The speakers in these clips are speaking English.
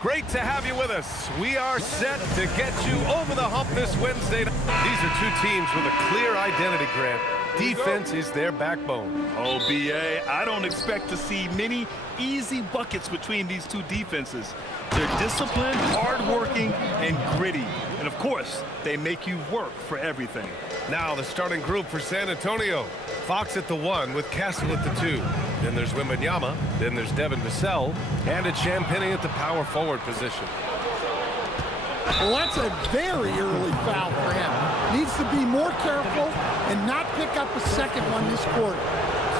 Great to have you with us. We are set to get you over the hump this Wednesday. These are two teams with a clear identity, Grant. Defense is their backbone. Oh, B.A., I don't expect to see many easy buckets between these two defenses. They're disciplined, hardworking, and gritty. And, of course, they make you work for everything. Now the starting group for San Antonio. Fox at the 1 with Castle at the 2. Then there's Wembanyama. Then there's Devin Vassell. And it's Champagnie at the power forward position. Well, that's a very early foul for him. Needs to be more careful and not pick up a second one this quarter.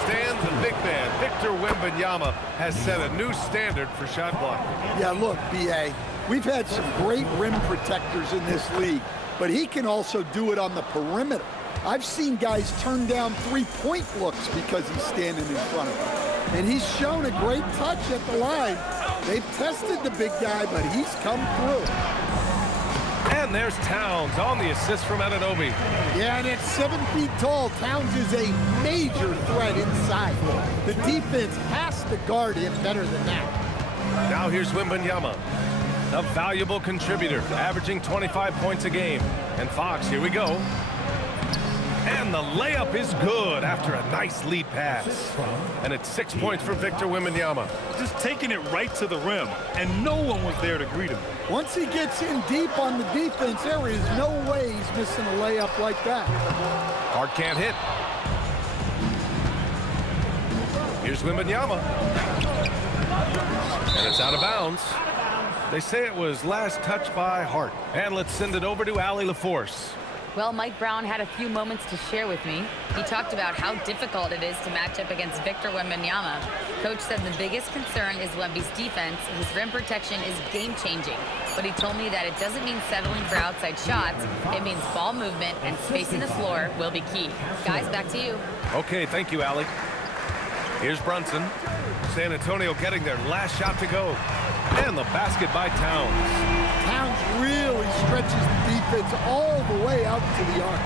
Stands the big man, Victor Wembanyama, has set a new standard for shot blocking. Yeah, look, B.A., we've had some great rim protectors in this league, but he can also do it on the perimeter. I've seen guys turn down three-point looks because he's standing in front of them. And he's shown a great touch at the line. They've tested the big guy, but he's come through. And there's Towns on the assist from Anunoby. Yeah, and at 7 feet tall, Towns is a major threat inside. The defense has to guard him better than that. Now here's Wembanyama, a valuable contributor, averaging 25 points a game. And Fox, here we go. And the layup is good after a nice lead pass. And it's 6 points for Victor Wembanyama. Just taking it right to the rim, and no one was there to greet him. Once he gets in deep on the defense, there is no way he's missing a layup like that. Hart can't hit. Here's Wembanyama. And it's out of bounds. They say it was last touched by Hart. And let's send it over to Allie LaForce. Well, Mike Brown had a few moments to share with me. He talked about how difficult it is to match up against Victor Wembanyama. Coach said the biggest concern is Wemby's defense. His rim protection is game-changing. But he told me that it doesn't mean settling for outside shots. It means ball movement and spacing the floor will be key. Guys, back to you. Okay, thank you, Allie. Here's Brunson. San Antonio getting their last shot to go. And the basket by Towns. Towns really stretches the defense all the way out to the arc.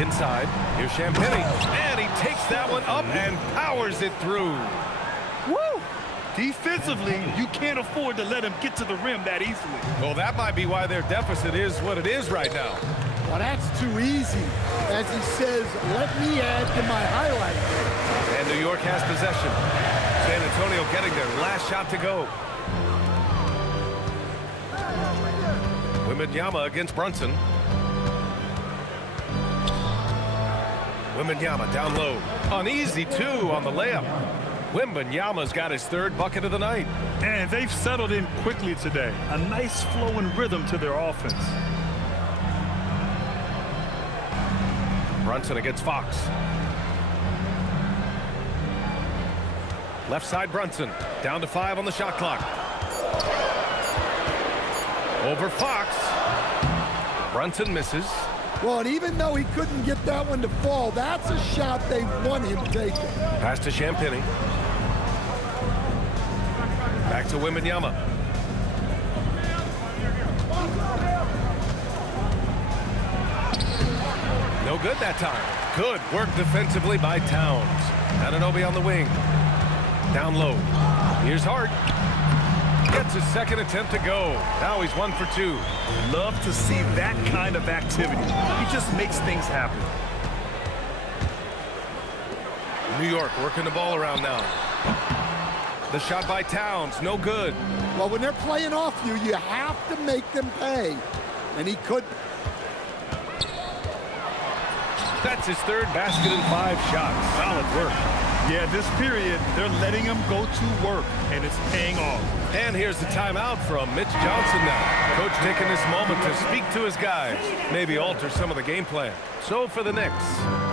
Inside, here's Champagnie. And he takes that one up and powers it through. Woo! Defensively, you can't afford to let him get to the rim that easily. Well, that might be why their deficit is what it is right now. Well, that's too easy. As he says, let me add to my highlight reel. And New York has possession. San Antonio getting their last shot to go. Wembanyama against Brunson. Wembanyama down low. An easy 2 on the layup. Wembanyama's got his 3rd bucket of the night. And they've settled in quickly today. A nice flowing rhythm to their offense. Brunson against Fox. Left side Brunson. Down to 5 on the shot clock. Over Fox. Brunson misses. Well, and even though he couldn't get that one to fall, that's a shot they want him taking. Pass to Champagnie. Back to Wembanyama. No good that time. Good work defensively by Towns. Anunoby on the wing. Down low. Here's Hart. Gets his 2nd attempt to go. Now he's 1 for 2. Love to see that kind of activity. He just makes things happen. New York working the ball around now. The shot by Towns, no good. Well, when they're playing off you, you have to make them pay. And he couldn't. That's his 3rd basket in 5 shots. Solid work. Yeah, this period, they're letting him go to work, and it's paying off. And here's the timeout from Mitch Johnson now. Coach taking this moment to speak to his guys, maybe alter some of the game plan. So for the Knicks,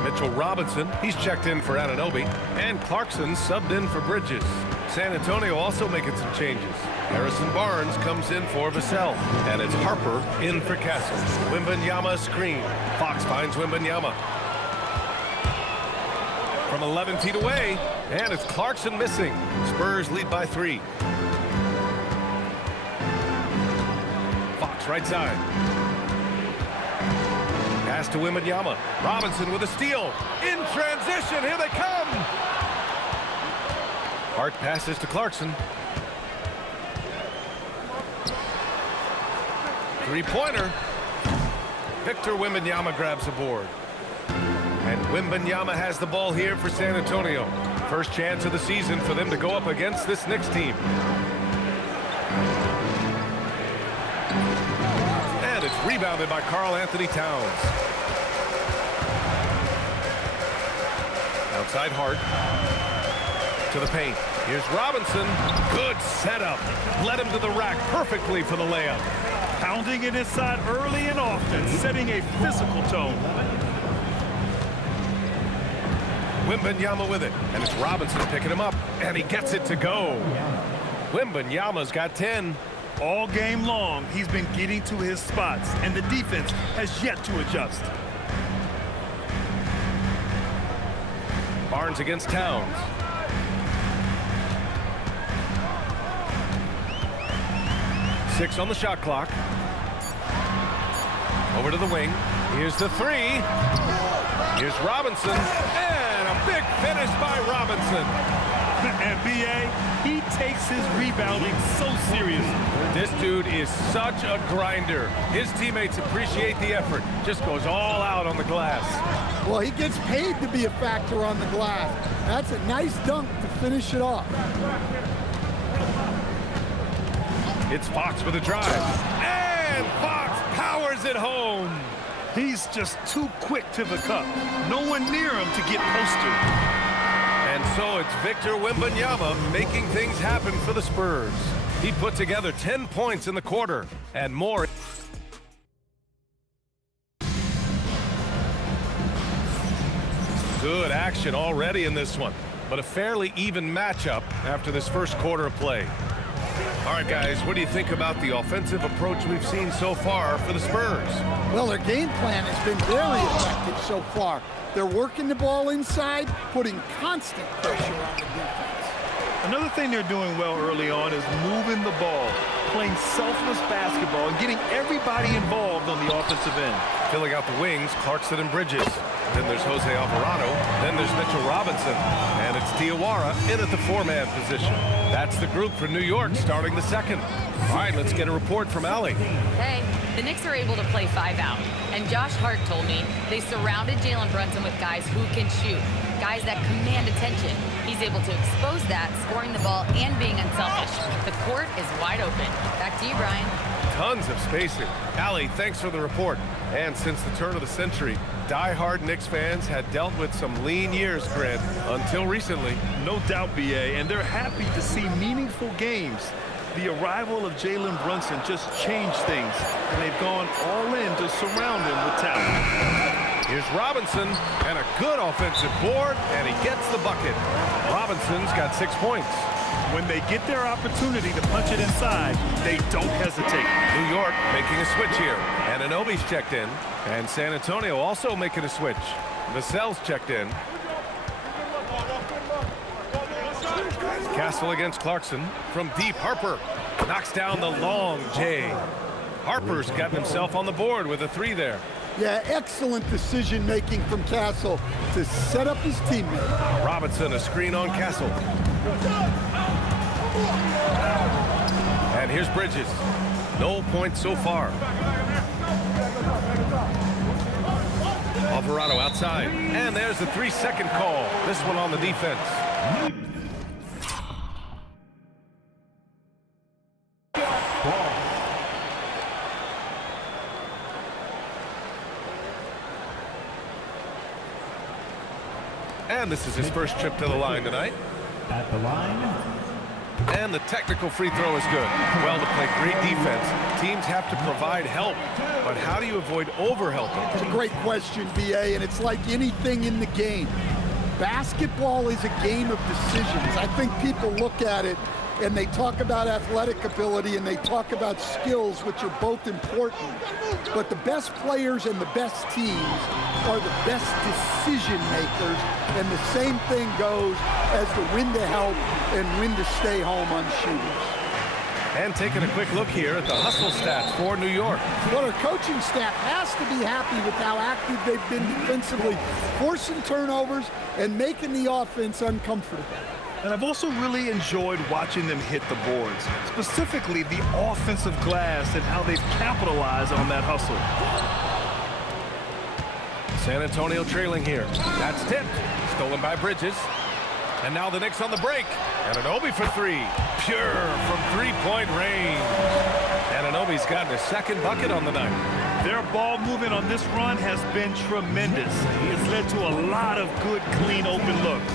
Mitchell Robinson, he's checked in for Anunoby, and Clarkson subbed in for Bridges. San Antonio also making some changes. Harrison Barnes comes in for Vassell, and it's Harper in for Castle. Wembanyama screen. Fox finds Wembanyama. from 11 feet away, and it's Clarkson missing. Spurs lead by 3. Fox right side. Pass to Wembanyama. Robinson with a steal. In transition, here they come. Hart passes to Clarkson. Three-pointer. Victor Wembanyama grabs the board. And Wembanyama has the ball here for San Antonio. First chance of the season for them to go up against this Knicks team. And it's rebounded by Karl-Anthony Towns. Outside Hart. To the paint. Here's Robinson. Good setup. Led him to the rack perfectly for the layup. Pounding it inside early and often, setting a physical tone. Wembanyama with it, and it's Robinson picking him up, and he gets it to go. Wembanyama's got 10. All game long, he's been getting to his spots, and the defense has yet to adjust. Barnes against Towns. Six on the shot clock. Over to the wing. Here's the three. Here's Robinson. And a big finish by Robinson. And B.A., he takes his rebounding so seriously. This dude is such a grinder. His teammates appreciate the effort. Just goes all out on the glass. Well, he gets paid to be a factor on the glass. That's a nice dunk to finish it off. It's Fox with a drive. And Fox powers it home. He's just too quick to the cup. No one near him to get posted. And so it's Victor Wembanyama making things happen for the Spurs. He put together 10 points in the quarter and more. Good action already in this one, but a fairly even matchup after this first quarter of play. All right, guys, what do you think about the offensive approach we've seen so far for the Spurs? Well, their game plan has been very effective so far. They're working the ball inside, putting constant pressure on the defense. Another thing they're doing well early on is moving the ball, playing selfless basketball, and getting everybody involved on the offensive end. Filling out the wings, Clarkson and Bridges. Then there's Jose Alvarado. Then there's Mitchell Robinson. And it's Diawara in at the four-man position. That's the group for New York starting the second. All right, let's get a report from Allie. Hey, the Knicks are able to play 5 out. And Josh Hart told me they surrounded Jalen Brunson with guys who can shoot, guys that command attention. He's able to expose that, scoring the ball and being unselfish. The court is wide open. Back to you, Brian. Tons of spacing. Allie, thanks for the report. And since the turn of the century, die-hard Knicks fans had dealt with some lean years, Grant, until recently. No doubt, B.A., and they're happy to see meaningful games. The arrival of Jalen Brunson just changed things, and they've gone all in to surround him with talent. Here's Robinson, and a good offensive board, and he gets the bucket. Robinson's got 6 points. When they get their opportunity to punch it inside, they don't hesitate. New York making a switch here. And Anunoby's checked in. And San Antonio also making a switch. Vassell's checked in. Castle against Clarkson. From deep, Harper knocks down the long J. Harper's gotten himself on the board with a 3 there. Yeah, excellent decision-making from Castle to set up his teammate. Robinson, a screen on Castle. And here's Bridges. No points so far. Alvarado outside. And there's the 3-second call. This one on the defense. And this is his first trip to the line tonight. At the line. And the technical free throw is good. Well, to play great defense, teams have to provide help. But how do you avoid over-helping? It's a great question, B.A., and it's like anything in the game. Basketball is a game of decisions. I think people look at it and they talk about athletic ability and they talk about skills, which are both important. But the best players and the best teams are the best decision makers, and the same thing goes as to when to help and when to stay home on shooters. And taking a quick look here at the hustle stats for New York. Well, our coaching staff has to be happy with how active they've been defensively, forcing turnovers and making the offense uncomfortable. And I've also really enjoyed watching them hit the boards, specifically the offensive glass and how they've capitalized on that hustle. San Antonio trailing here. That's tipped. Stolen by Bridges. And now the Knicks on the break. Anunoby for three. Pure from three-point range. Anunoby's gotten his second bucket on the night. Their ball movement on this run has been tremendous. It's led to a lot of good, clean, open looks.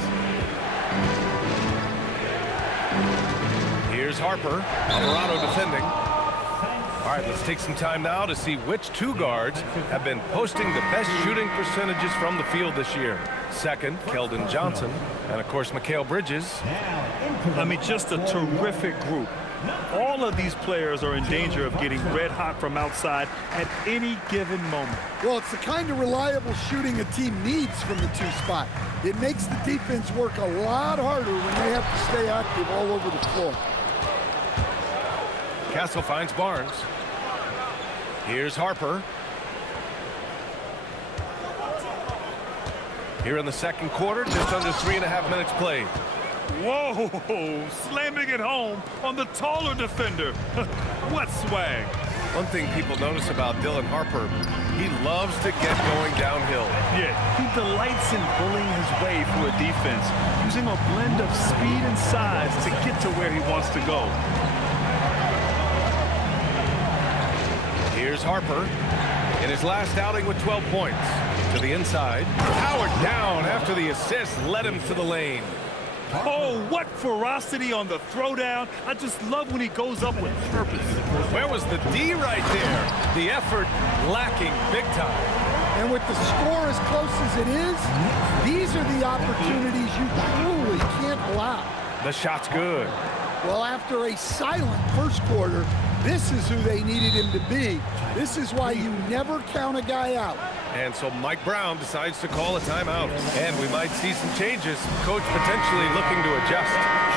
Here's Harper. Alvarado defending. All right, let's take some time now to see which two guards have been posting the best shooting percentages from the field this year. Second, Keldon Johnson, and of course, Mikal Bridges. I mean, just a terrific group. All of these players are in danger of getting red hot from outside at any given moment. Well, it's the kind of reliable shooting a team needs from the two spot. It makes the defense work a lot harder when they have to stay active all over the floor. Castle finds Barnes. Here's Harper. Here in the second quarter, just under 3.5 minutes played. Whoa, slamming it home on the taller defender. What swag. One thing people notice about Dylan Harper, he loves to get going downhill. Yeah, he delights in bullying his way through a defense, using a blend of speed and size to get to where he wants to go. Here's Harper in his last outing with 12 points. To the inside. Powered down after the assist led him to the lane. Oh, what ferocity on the throwdown. I just love when he goes up with purpose. Where was the D right there? The effort lacking big time. And with the score as close as it is, these are the opportunities you truly can't allow. The shot's good. Well, after a silent first quarter, this is who they needed him to be. This is why you never count a guy out. And so Mike Brown decides to call a timeout. And we might see some changes. Coach potentially looking to adjust.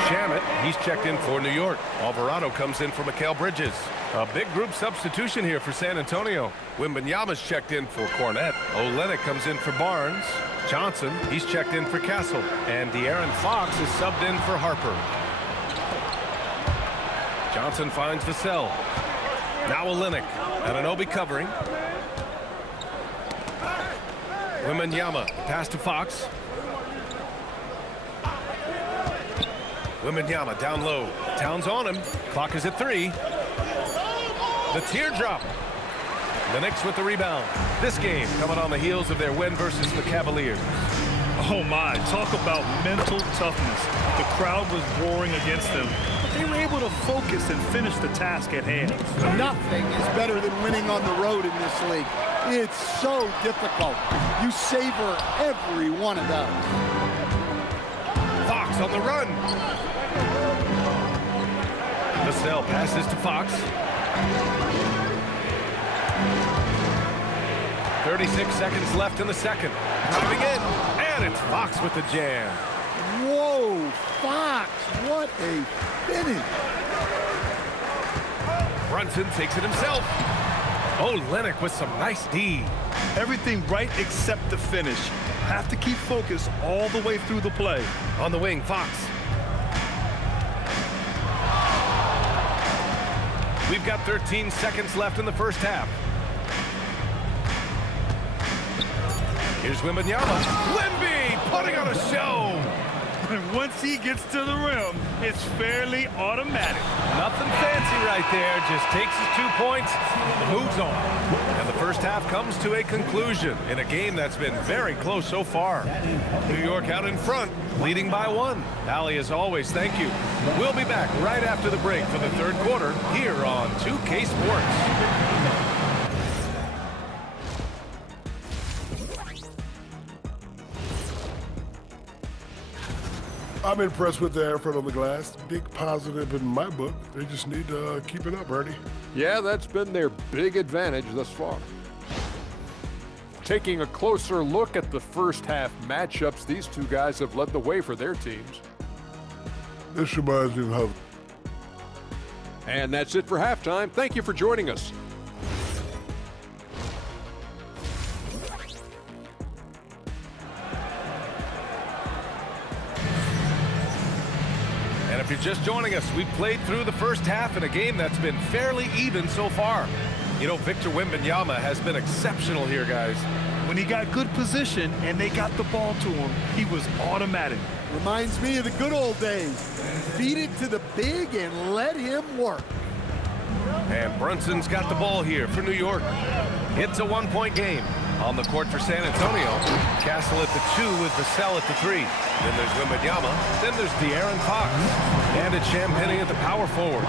Shamet, he's checked in for New York. Alvarado comes in for Mikal Bridges. A big group substitution here for San Antonio. Wembanyama's checked in for Cornette. Olynyk comes in for Barnes. Johnson, he's checked in for Castle. And De'Aaron Fox is subbed in for Harper. Johnson finds Vassell. Now Olynyk. Anunoby covering. Wembanyama, pass to Fox. Wembanyama down low. Towns on him. Clock is at 3. The teardrop. The Knicks with the rebound. This game coming on the heels of their win versus the Cavaliers. Oh my, talk about mental toughness. The crowd was roaring against them, but they were able to focus and finish the task at hand. Nothing is better than winning on the road in this league. It's so difficult. You savor every one of those. Fox on the run. Vassell passes to Fox. 36 seconds left in the second. Driving in, and it's Fox with the jam. Whoa, Fox, what a finish. Brunson takes it himself. Olynyk with some nice D. Everything right except the finish. Have to keep focused all the way through the play. On the wing, Fox. We've got 13 seconds left in the first half. Here's Wembanyama. Wemby putting on a show. And once he gets to the rim, it's fairly automatic. Nothing fancy right there. Just takes his 2 points and moves on. And the first half comes to a conclusion in a game that's been very close so far. New York out in front, leading by 1. Allie, as always, thank you. We'll be back right after the break for the third quarter here on 2K Sports. I'm impressed with the effort on the glass. Big positive in my book. They just need to keep it up, Ernie. Yeah, that's been their big advantage thus far. Taking a closer look at the first half matchups, these two guys have led the way for their teams. This reminds me of how. And that's it for halftime. Thank you for joining us. And if you're just joining us, we've played through the first half in a game that's been fairly even so far. You know, Victor Wembanyama has been exceptional here, guys. When he got good position and they got the ball to him, he was automatic. Reminds me of the good old days. Feed it to the big and let him work. And Brunson's got the ball here for New York. It's a one-point game. On the court for San Antonio, Castle at the 2 with Vassell at the 3. Then there's Wembanyama. Then there's De'Aaron Fox. And it's Champagnie at the power forward.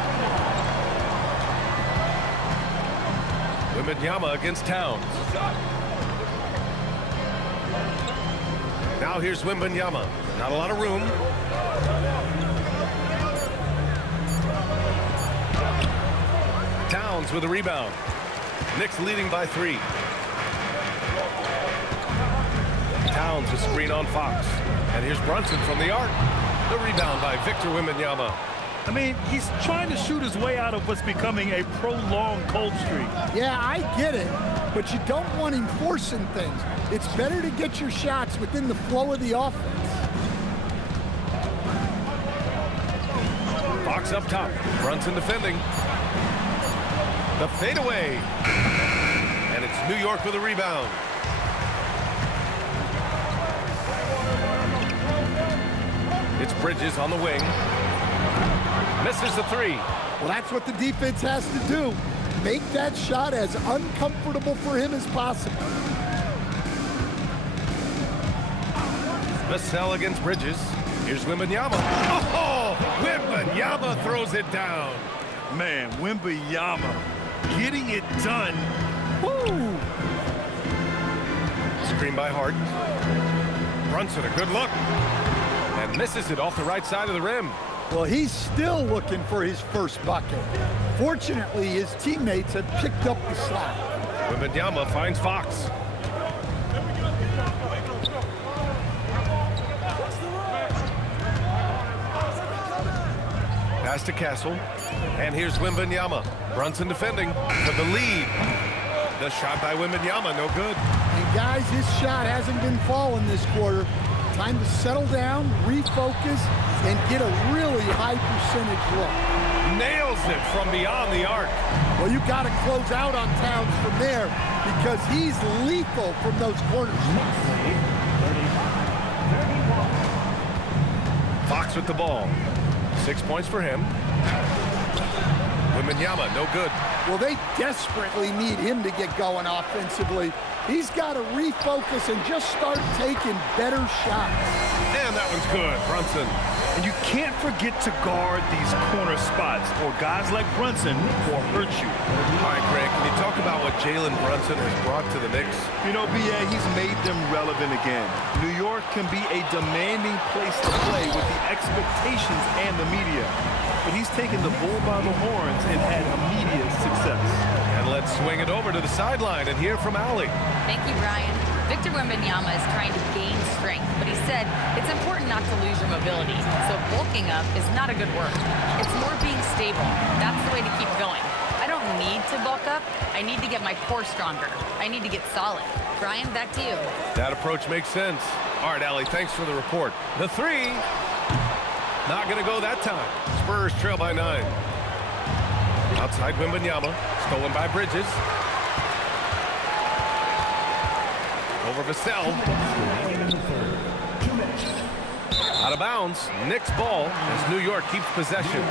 Wembanyama against Towns. Now here's Wembanyama. Not a lot of room. Towns with a rebound. Knicks leading by 3. Towns a screen on Fox. And here's Brunson from the arc. The rebound by Victor Wembanyama. I mean, he's trying to shoot his way out of what's becoming a prolonged cold streak. Yeah, I get it, but you don't want him forcing things. It's better to get your shots within the flow of the offense. Fox up top. Brunson defending. The fadeaway. And it's New York with a rebound. It's Bridges on the wing. Misses the 3. Well, that's what the defense has to do. Make that shot as uncomfortable for him as possible. Vassell against Bridges. Here's Wembanyama. Oh, Wembanyama throws it down. Man, Wembanyama getting it done. Woo! Screen by Hart. Brunson, a good look. And misses it off the right side of the rim. Well, he's still looking for his first bucket. Fortunately, his teammates have picked up the slack. Wembanyama finds Fox. Pass to Castle. And here's Wembanyama. Brunson defending for the lead. The shot by Wembanyama, no good. And guys, his shot hasn't been falling this quarter. Time to settle down, refocus, and get a really high percentage look. Nails it from beyond the arc. Well, you got to close out on Towns from there because he's lethal from those corners. Fox with the ball. 6 points for him. Wembanyama, no good. Well, they desperately need him to get going offensively. He's got to refocus and just start taking better shots. And that one's good, Brunson. And you can't forget to guard these corner spots, or guys like Brunson will hurt you. All right, Greg, can you talk about what Jalen Brunson has brought to the Knicks? You know, B.A., he's made them relevant again. New York can be a demanding place to play with the expectations and the media. But he's taken the bull by the horns and had immediate success. And let's swing it over to the sideline and hear from Allie. Thank you, Brian. Victor Wembanyama is trying to gain strength, but he said it's important not to lose your mobility. So bulking up is not a good word. It's more being stable. That's the way to keep going. I don't need to bulk up. I need to get my core stronger. I need to get solid. Brian, back to you. That approach makes sense. All right, Allie, thanks for the report. The 3, not going to go that time. Spurs trail by 9. Outside Wembanyama, stolen by Bridges. Over Vassell. Out of bounds. Knicks ball as New York keeps possession.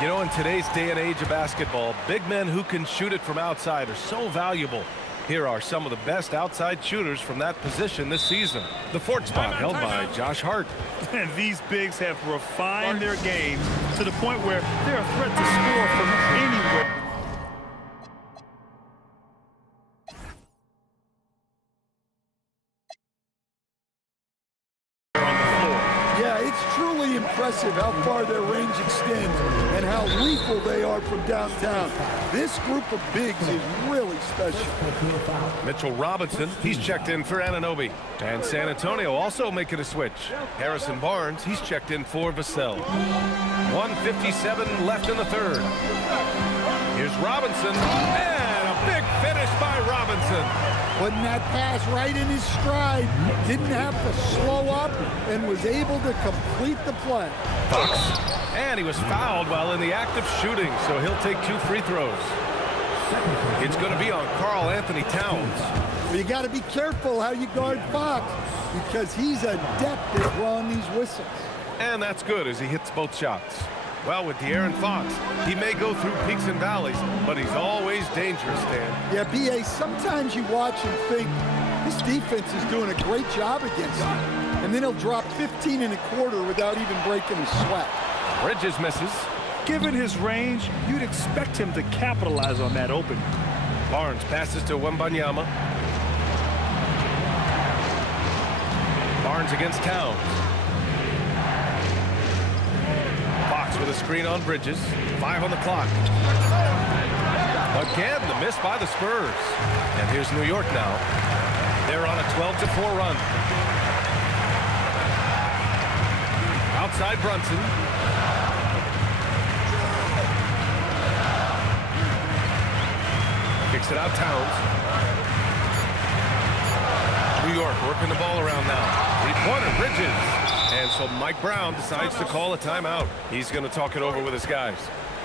You know, in today's day and age of basketball, big men who can shoot it from outside are so valuable. Here are some of the best outside shooters from that position this season. The 4th spot held by Josh Hart. And these bigs have refined their games to the point where they're a threat to score from anywhere. Yeah, it's impressive how far their range extends and how lethal they are from downtown. This group of bigs is really special. Mitchell Robinson, he's checked in for Anunoby. And San Antonio also making a switch. Harrison Barnes, he's checked in for Vassell. 1:57 left in the third. Here's Robinson, and a big finish by Robinson. Putting that pass right in his stride, didn't have to slow up, and was able to complete the play. Fox, and he was fouled while in the act of shooting, so he'll take 2 free throws. It's going to be on Karl Anthony Towns. Well, you got to be careful how you guard Fox, because he's adept at blowing these whistles. And that's good as he hits both shots. Well, with De'Aaron Fox, he may go through peaks and valleys, but he's always dangerous, Dan. Yeah, B.A., sometimes you watch and think, this defense is doing a great job against him. And then he'll drop 15 and a quarter without even breaking a sweat. Bridges misses. Given his range, you'd expect him to capitalize on that opening. Barnes passes to Wembanyama. Barnes against Towns. Fox with a screen on Bridges. 5 on the clock. Again, the miss by the Spurs. And here's New York now. They're on a 12-4 run. Outside Brunson. Kicks it out Towns. New York working the ball around now. Three-pointer, Bridges. And so Mike Brown decides to call a timeout. He's going to talk it over with his guys.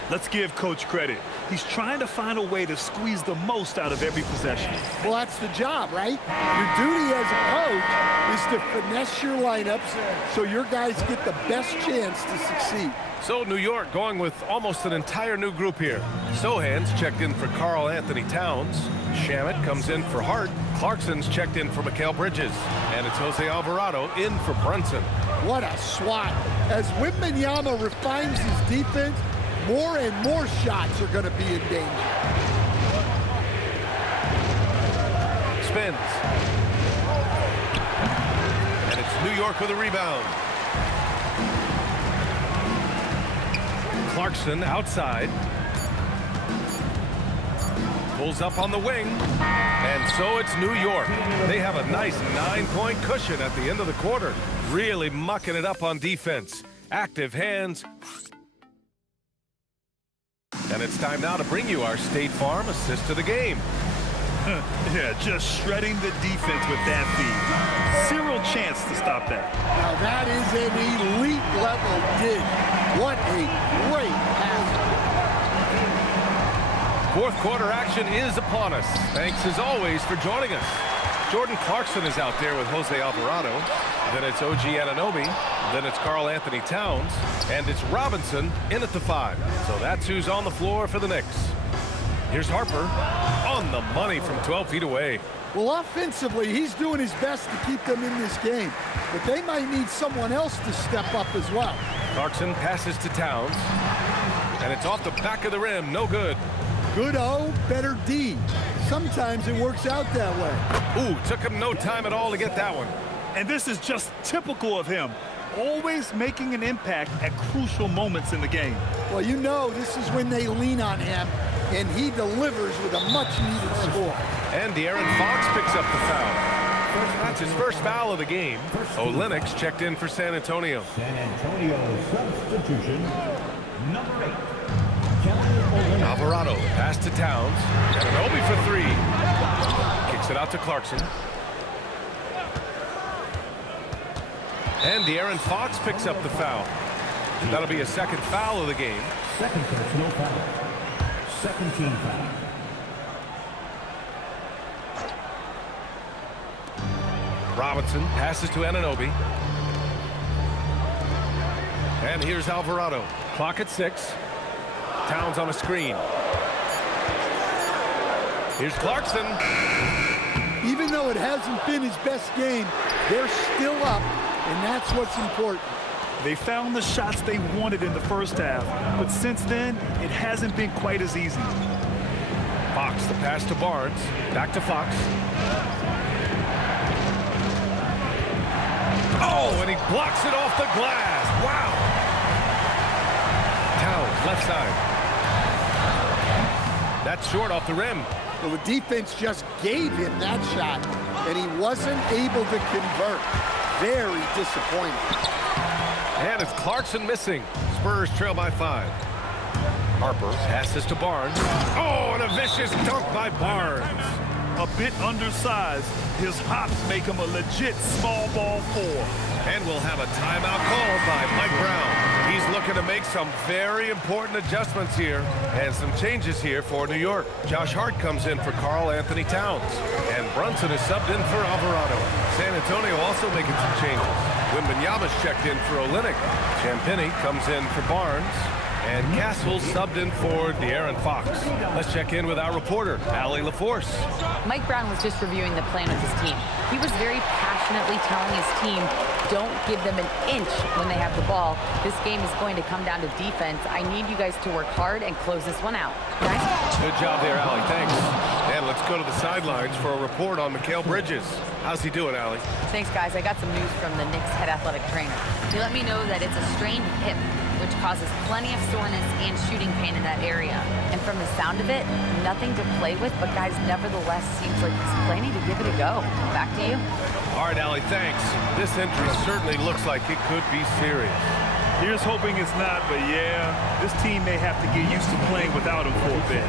Let's give Coach credit. He's trying to find a way to squeeze the most out of every possession. Well, that's the job, right? Your duty as a coach is to finesse your lineups so your guys get the best chance to succeed. So New York going with almost an entire new group here. Sohan's checked in for Karl Anthony Towns. Shamet comes in for Hart. Clarkson's checked in for Mikal Bridges. And it's Jose Alvarado in for Brunson. What a swat. As Wembanyama refines his defense, more and more shots are going to be in danger. Spins. And it's New York with a rebound. Clarkson outside. Pulls up on the wing. And so it's New York. They have a nice 9-point cushion at the end of the quarter. Really mucking it up on defense. Active hands. And it's time now to bring you our State Farm assist to the game. Yeah, just shredding the defense with that feed. Zero chance to stop that. Now that is an elite level dig. What a great pass. Fourth quarter action is upon us. Thanks as always for joining us. Jordan Clarkson is out there with Jose Alvarado. Then it's OG Anunoby. Then it's Karl Anthony Towns. And it's Robinson in at the 5. So that's who's on the floor for the Knicks. Here's Harper on the money from 12 feet away. Well, offensively, he's doing his best to keep them in this game. But they might need someone else to step up as well. Clarkson passes to Towns. And it's off the back of the rim. No good. Good O, better D. Sometimes it works out that way. Ooh, took him no time at all to get that one. And this is just typical of him. Always making an impact at crucial moments in the game. Well, you know this is when they lean on him, and he delivers with a much-needed score. And De'Aaron Fox picks up the foul. That's his first foul of the game. Olynyk checked in for San Antonio. San Antonio substitution, number 8. Kelly Alvarado pass to Towns. Anunoby for 3. Kicks it out to Clarkson. And De'Aaron Fox picks up the foul. That'll be a second foul of the game. Second personal foul. Second team foul. Robinson passes to Anunoby. And here's Alvarado. Clock at 6. Towns on a screen. Here's Clarkson. Even though it hasn't been his best game, they're still up, and that's what's important. They found the shots they wanted in the first half, but since then, it hasn't been quite as easy. Fox, the pass to Barnes. Back to Fox. Oh, and he blocks it off the glass. Wow. left side. That's short off the rim. Well, the defense just gave him that shot, and he wasn't able to convert. Very disappointing. And it's Clarkson missing. Spurs trail by 5. Harper passes to Barnes. Oh, and a vicious dunk by Barnes. A bit undersized, his hops make him a legit small ball 4. And we'll have a timeout called by Mike Brown. He's looking to make some very important adjustments here and some changes here for New York. Josh Hart comes in for Karl Anthony Towns. And Brunson is subbed in for Alvarado. San Antonio also making some changes. Wembanyama's checked in for Olynyk. Champagnie comes in for Barnes. And Castle subbed in for De'Aaron Fox. Let's check in with our reporter, Allie LaForce. Mike Brown was just reviewing the plan with his team. He was very passionately telling his team, don't give them an inch when they have the ball. This game is going to come down to defense. I need you guys to work hard and close this one out. Guys? Good job there, Allie. Thanks. And let's go to the sidelines for a report on Mikal Bridges. How's he doing, Allie? Thanks, guys. I got some news from the Knicks head athletic trainer. He let me know that it's a strained hip, which causes plenty of soreness and shooting pain in that area. And from the sound of it, nothing to play with, but guys, nevertheless, seems like he's planning to give it a go. Back to you. All right, Allie, thanks. This injury certainly looks like it could be serious. Here's hoping it's not, but yeah, this team may have to get used to playing without him for a bit.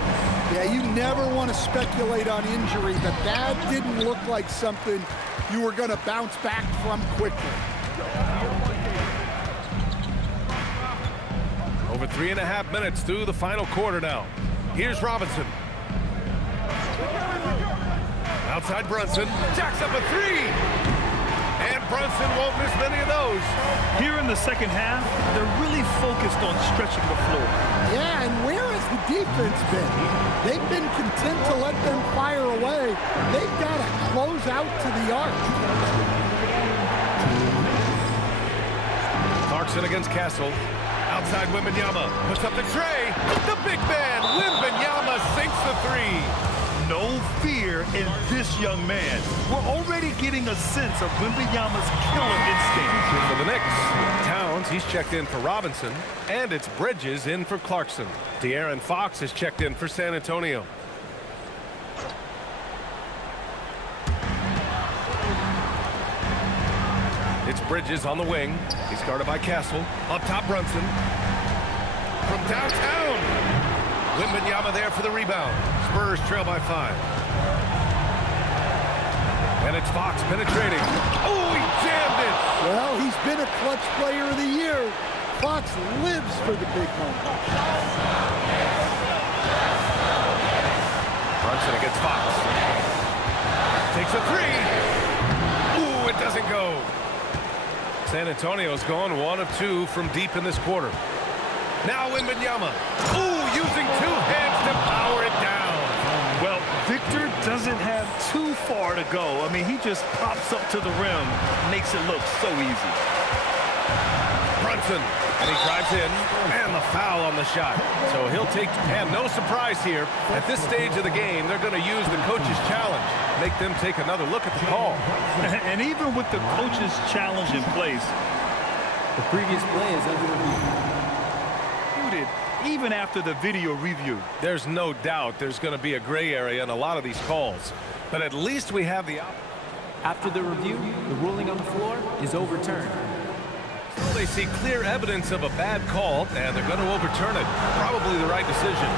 Yeah, you never want to speculate on injury, but that didn't look like something you were going to bounce back from quickly. Over 3.5 minutes through the final quarter now. Here's Robinson. Outside Brunson. Jacks up a 3. And Brunson won't miss many of those. Here in the second half, they're really focused on stretching the floor. Yeah, and where has the defense been? They've been content to let them fire away. They've got to close out to the arc. Clarkson against Castle. Outside Wembanyama. Puts up the tray. The big man, Wembanyama, sinks the 3. No fear in this young man. We're already getting a sense of Wembanyama's killer instinct. For the Knicks, Towns, he's checked in for Robinson. And it's Bridges in for Clarkson. De'Aaron Fox is checked in for San Antonio. It's Bridges on the wing. He's guarded by Castle. Up top, Brunson. From downtown. Wembanyama there for the rebound. Spurs trail by 5. And it's Fox penetrating. Oh, he jammed it. Well, he's been a clutch player of the year. Fox lives for the big moment. Brunson against Fox. Takes a 3. Ooh, it doesn't go. San Antonio's gone 1 of 2 from deep in this quarter. Now Wembanyama. Ooh, using 2 hands to power it down. Well, Victor doesn't have too far to go. I mean, he just pops up to the rim, makes it look so easy. Brunson, and he drives in, and the foul on the shot. So he'll take, and no surprise here. At this stage of the game, they're going to use the coach's challenge. Make them take another look at the call. And even with the coach's challenge in place, the previous play is under review. Even after the video review. There's no doubt there's going to be a gray area in a lot of these calls. But at least we have the... After the review, the ruling on the floor is overturned. So they see clear evidence of a bad call, and they're going to overturn it. Probably the right decision.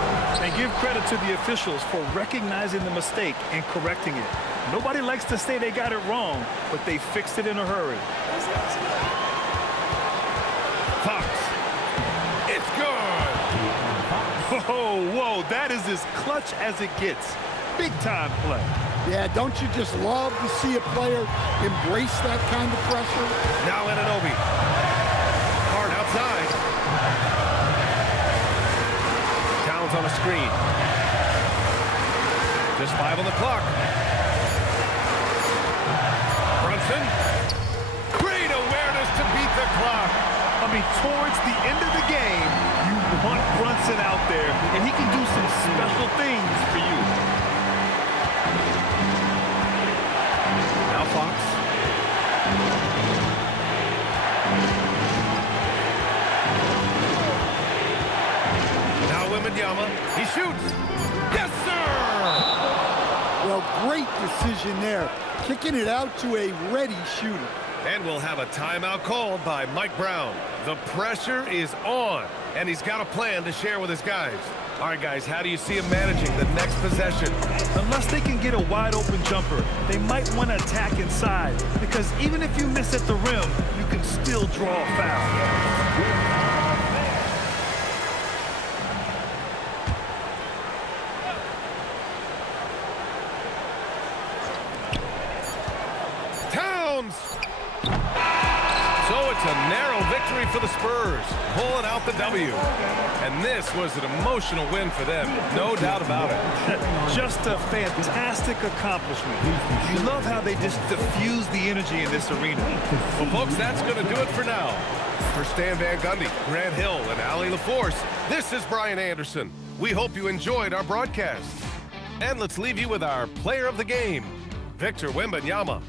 And give credit to the officials for recognizing the mistake and correcting it. Nobody likes to say they got it wrong, but they fixed it in a hurry. Fox. It's good. Whoa, that is as clutch as it gets. Big time play. Yeah, don't you just love to see a player embrace that kind of pressure? Now Anunoby. Hard outside. Towns on a screen. Just 5 on the clock. Brunson. Great awareness to beat the clock. I mean, towards the end of the game, you want Brunson out there, and he can do some special things for you. Now Fox. Wembanyama. He shoots. Yes, sir! Well, great decision there. Kicking it out to a ready shooter. And we'll have a timeout called by Mike Brown. The pressure is on, and he's got a plan to share with his guys. All right, guys, how do you see him managing the next possession? Unless they can get a wide-open jumper, they might want to attack inside, because even if you miss at the rim, you can still draw a foul. Towns! So it's a narrow victory for the Spurs, pulling out the W. And this was an emotional win for them, no doubt about it. Just a fantastic accomplishment. You love how they just diffuse the energy in this arena. Well, folks, that's going to do it for now. For Stan Van Gundy, Grant Hill, and Allie LaForce, this is Brian Anderson. We hope you enjoyed our broadcast. And let's leave you with our player of the game, Victor Wembanyama.